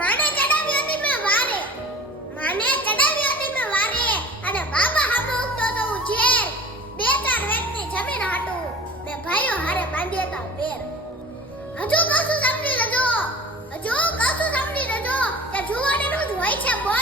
માને ચડાવી હતી મેં વારે અને બાબા હામો ઉગતો તો હું ઝેર. 2-4 વેચની જમીન હાટું મેં ભાઈઓ હારે બાંધ્યા હતા વેર. હજુ કહું છું સમજી લેજો કે જુવાનીનું જ હોય છે બોલ.